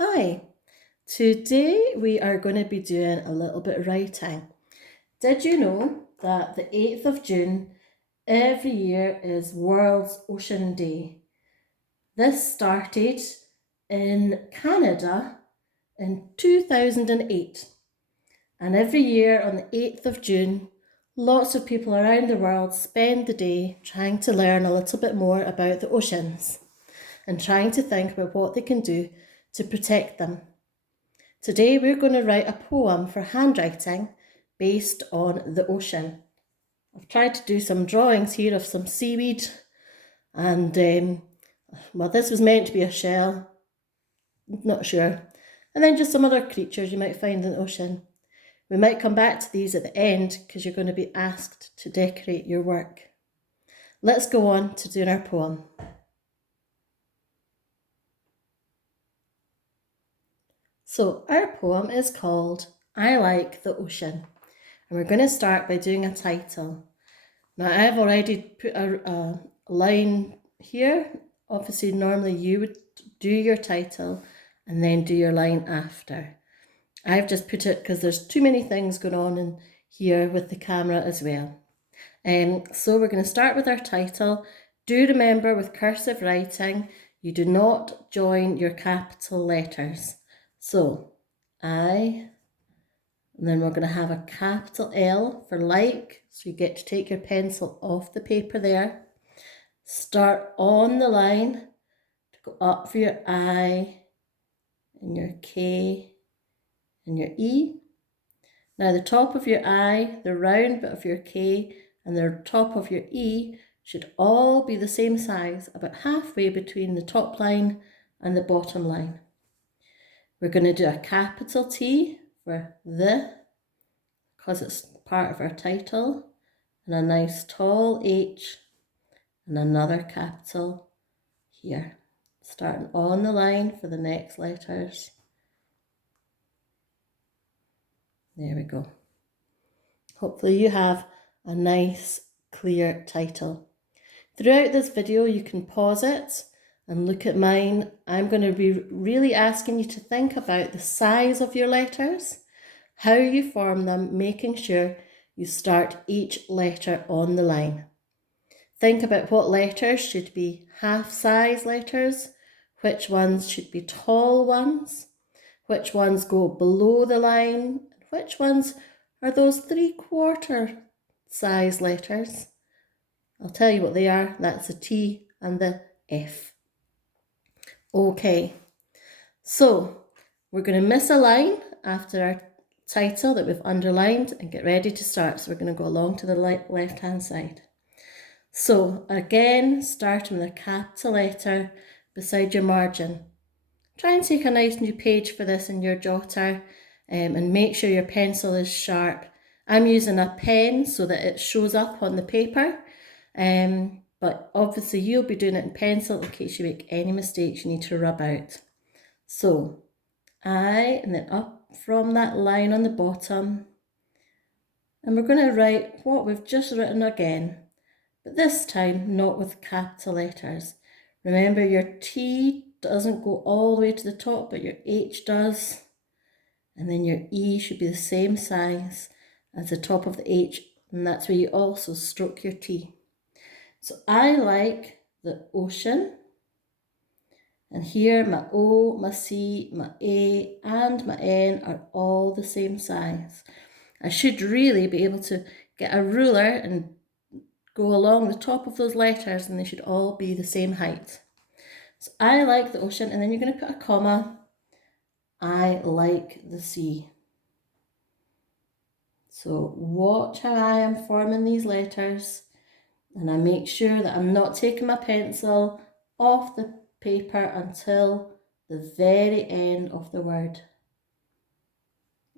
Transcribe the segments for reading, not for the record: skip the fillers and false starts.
Hi, today we are going to be doing a little bit of writing. Did you know that the 8th of June every year is World's Ocean Day? This started in Canada in 2008, and every year on the 8th of June, lots of people around the world spend the day trying to learn a little bit more about the oceans and trying to think about what they can do to protect them. Today we're going to write a poem for handwriting based on the ocean. I've tried to do some drawings here of some seaweed and well, this was meant to be a shell, not sure. And then just some other creatures you might find in the ocean. We might come back to these at the end because you're going to be asked to decorate your work. Let's go on to doing our poem. So our poem is called I Like the Ocean. And we're going to start by doing a title. Now I've already put a line here. Obviously normally you would do your title and then do your line after. I've just put it because there's too many things going on in here with the camera as well. So we're going to start with our title. Do remember with cursive writing, you do not join your capital letters. So and then we're going to have a capital L for like, so you get to take your pencil off the paper there. Start on the line to go up for your I and your K and your E. Now the top of your I, the round bit of your K and the top of your E should all be the same size, about halfway between the top line and the bottom line. We're going to do a capital T for the, because it's part of our title, and a nice tall H and another capital here, starting on the line for the next letters. There we go. Hopefully you have a nice clear title. Throughout this video you can pause it and look at mine. I'm going to be really asking you to think about the size of your letters, how you form them, making sure you start each letter on the line. Think about what letters should be half-size letters, which ones should be tall ones, which ones go below the line, which ones are those 3/4 size letters. I'll tell you what they are. That's the T and the F. Okay, so we're going to miss a line after our title that we've underlined and get ready to start. So we're going to go along to the left-hand side. So again, starting with a capital letter beside your margin. Try and take a nice new page for this in your jotter and make sure your pencil is sharp. I'm using a pen so that it shows up on the paper, but obviously you'll be doing it in pencil in case you make any mistakes you need to rub out. So and then up from that line on the bottom, and we're going to write what we've just written again, but this time not with capital letters. Remember, your T doesn't go all the way to the top, but your H does. And then your E should be the same size as the top of the H, and that's where you also stroke your T. So I like the ocean. And here my O, my C, my A, and my N are all the same size. I should really be able to get a ruler and go along the top of those letters, and they should all be the same height. So I like the ocean, and then you're going to put a comma. I like the sea. So watch how I am forming these letters, and I make sure that I'm not taking my pencil off the paper until the very end of the word.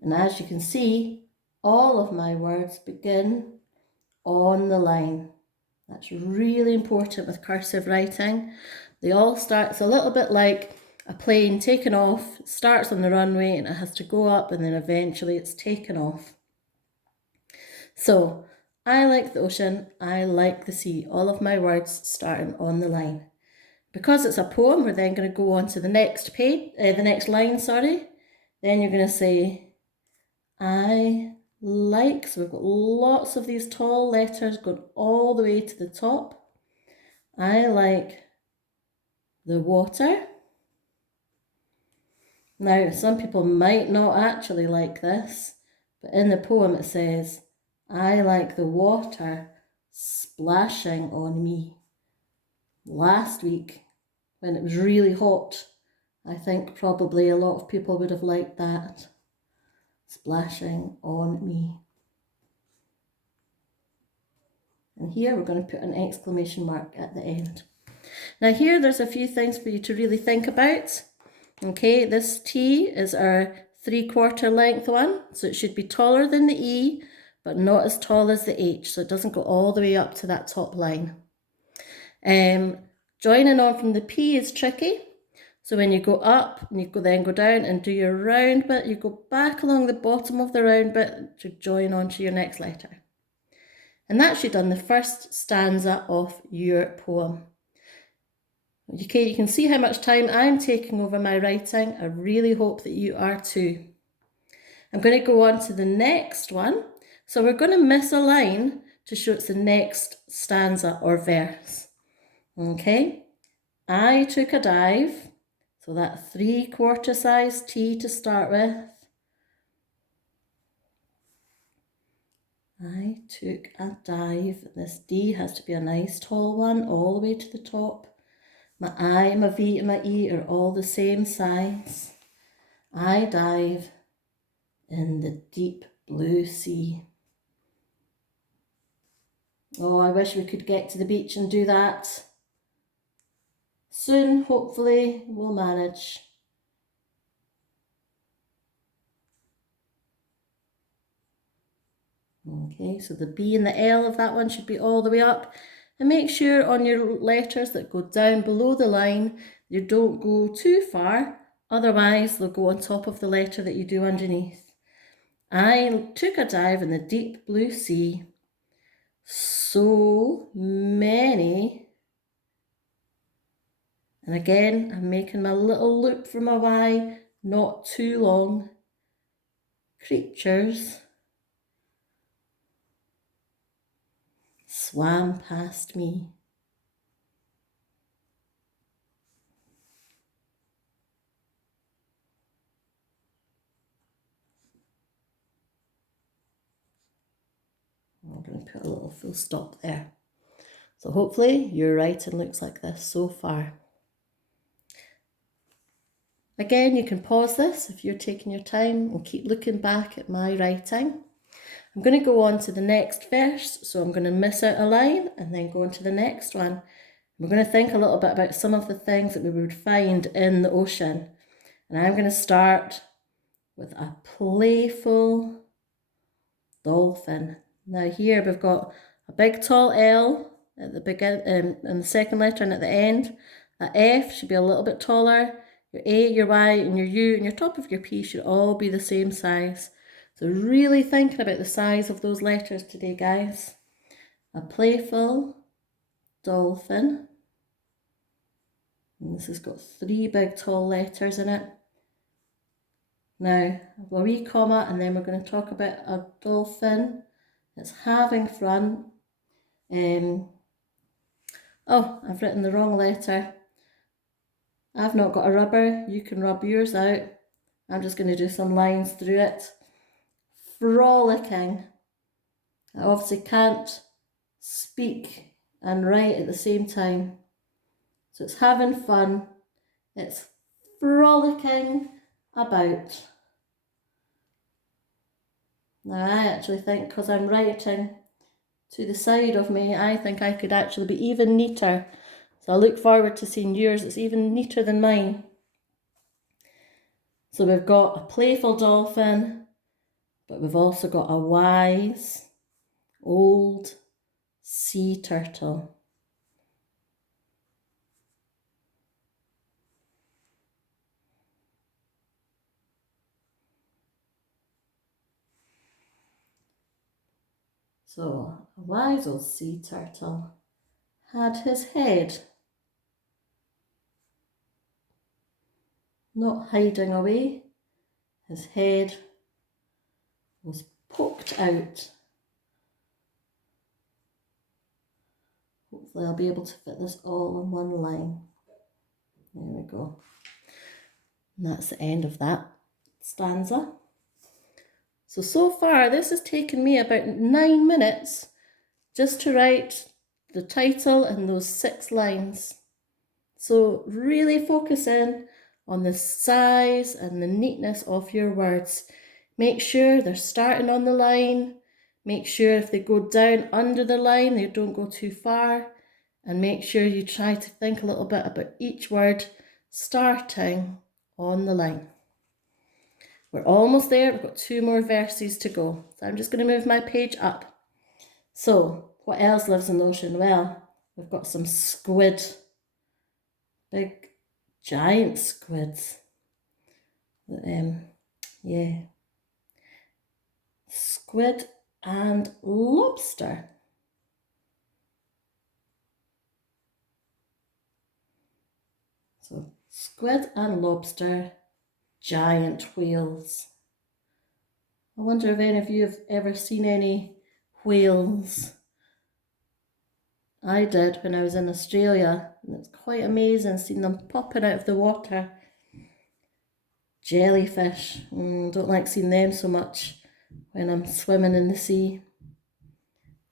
And as you can see, all of my words begin on the line. That's really important with cursive writing. They all start, it's a little bit like a plane taking off. It starts on the runway and it has to go up, and then eventually it's taken off. So I like the ocean, I like the sea. All of my words starting on the line. Because it's a poem, we're then going to go on to the next page, the next line, sorry. Then you're going to say, I like, so we've got lots of these tall letters going all the way to the top. I like the water. Now, some people might not actually like this, but in the poem it says, I like the water splashing on me. Last week, when it was really hot, I think probably a lot of people would have liked that. Splashing on me. And here we're going to put an exclamation mark at the end. Now here there's a few things for you to really think about. Okay, this T is our 3/4 length one, so it should be taller than the E, but not as tall as the H, so it doesn't go all the way up to that top line. Joining on from the P is tricky. So when you go up, and you then go down and do your round bit, you go back along the bottom of the round bit to join on to your next letter. And that's you done the first stanza of your poem. Okay, you can see how much time I'm taking over my writing. I really hope that you are too. I'm going to go on to the next one. So we're going to miss a line to show it's the next stanza or verse. Okay, I took a dive. So that 3/4 size T to start with. I took a dive. This D has to be a nice tall one all the way to the top. My I, my V and my E are all the same size. I dive in the deep blue sea. Oh, I wish we could get to the beach and do that. Soon, hopefully, we'll manage. Okay, so the B and the L of that one should be all the way up. And make sure on your letters that go down below the line, you don't go too far. Otherwise, they'll go on top of the letter that you do underneath. I took a dive in the deep blue sea. So many. And again, I'm making my little loop for my Y, not too long. Creatures swam past me. I'm going to put a little full stop there. So hopefully your writing looks like this so far. Again, you can pause this if you're taking your time and keep looking back at my writing. I'm going to go on to the next verse, so I'm going to miss out a line and then go on to the next one. We're going to think a little bit about some of the things that we would find in the ocean. And I'm going to start with a playful dolphin. Now here we've got a big tall L at the beginning and the second letter and at the end. That F should be a little bit taller. Your A, your Y and your U and your top of your P should all be the same size. So really thinking about the size of those letters today, guys. A playful dolphin. And this has got 3 big tall letters in it. Now, a wee comma, and then we're going to talk about a dolphin that's having fun. Oh, I've written the wrong letter. I've not got a rubber. You can rub yours out. I'm just going to do some lines through it. Frolicking. I obviously can't speak and write at the same time. So it's having fun. It's frolicking about. Now I actually think because I'm writing to the side of me, I think I could actually be even neater. So I look forward to seeing yours. It's even neater than mine. So we've got a playful dolphin, but we've also got a wise, old sea turtle. So a wise old sea turtle had his head not hiding away. His head was poked out. Hopefully I'll be able to fit this all in one line. There we go. And that's the end of that stanza. So far this has taken me about 9 minutes just to write the title and those 6 lines. So really focus in on the size and the neatness of your words. Make sure they're starting on the line. Make sure if they go down under the line, they don't go too far. And make sure you try to think a little bit about each word starting on the line. We're almost there. We've got 2 more verses to go. So I'm just going to move my page up. So what else lives in the ocean? Well, we've got some squid. Big, giant squids. Yeah. Squid and lobster. So squid and lobster, giant whales. I wonder if any of you have ever seen any whales. I did when I was in Australia, and it's quite amazing seeing them popping out of the water. Jellyfish, don't like seeing them so much when I'm swimming in the sea.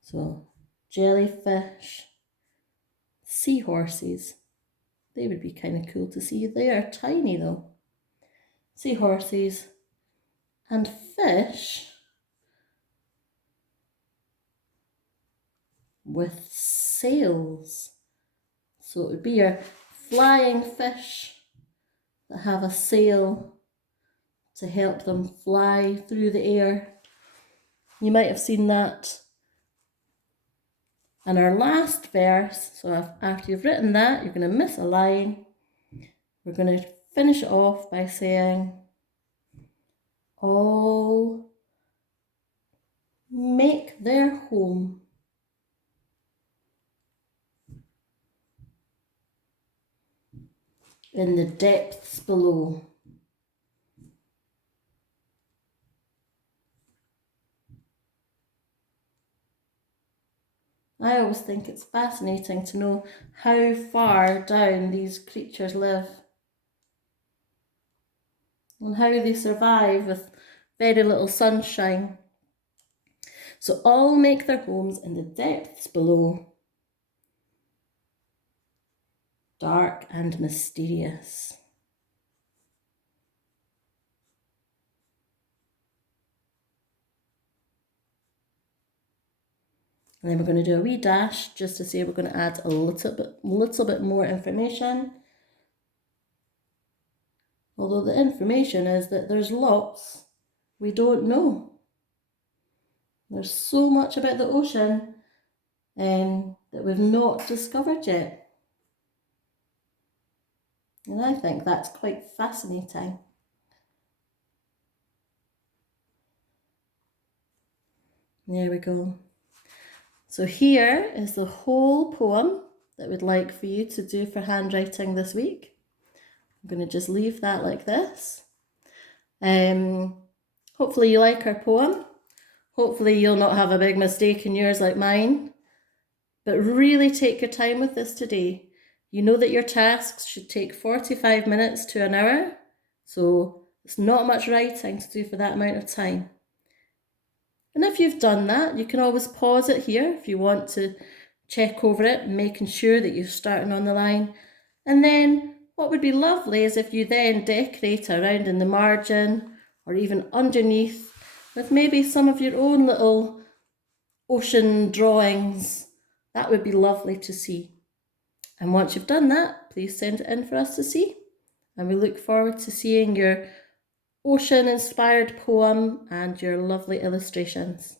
So jellyfish, seahorses, they would be kind of cool to see. They are tiny though. Seahorses and fish with sails. So it would be your flying fish that have a sail to help them fly through the air. You might have seen that. And our last verse, so after you've written that, you're going to miss a line. We're going to finish it off by saying, all make their home in the depths below. I always think it's fascinating to know how far down these creatures live and how they survive with very little sunshine. So all make their homes in the depths below, dark and mysterious. And then we're going to do a wee dash just to say we're going to add a little bit more information. Although the information is that there's lots we don't know. There's so much about the ocean that we've not discovered yet. And I think that's quite fascinating. There we go. So here is the whole poem that we'd like for you to do for handwriting this week. I'm going to just leave that like this. Hopefully you like our poem. Hopefully you'll not have a big mistake in yours like mine. But really take your time with this today. You know that your tasks should take 45 minutes to an hour. So it's not much writing to do for that amount of time. And if you've done that, you can always pause it here if you want to check over it, making sure that you're starting on the line. And then what would be lovely is if you then decorate around in the margin or even underneath with maybe some of your own little ocean drawings. That would be lovely to see. And once you've done that, please send it in for us to see. And we look forward to seeing your ocean-inspired poem and your lovely illustrations.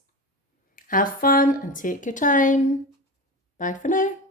Have fun and take your time. Bye for now.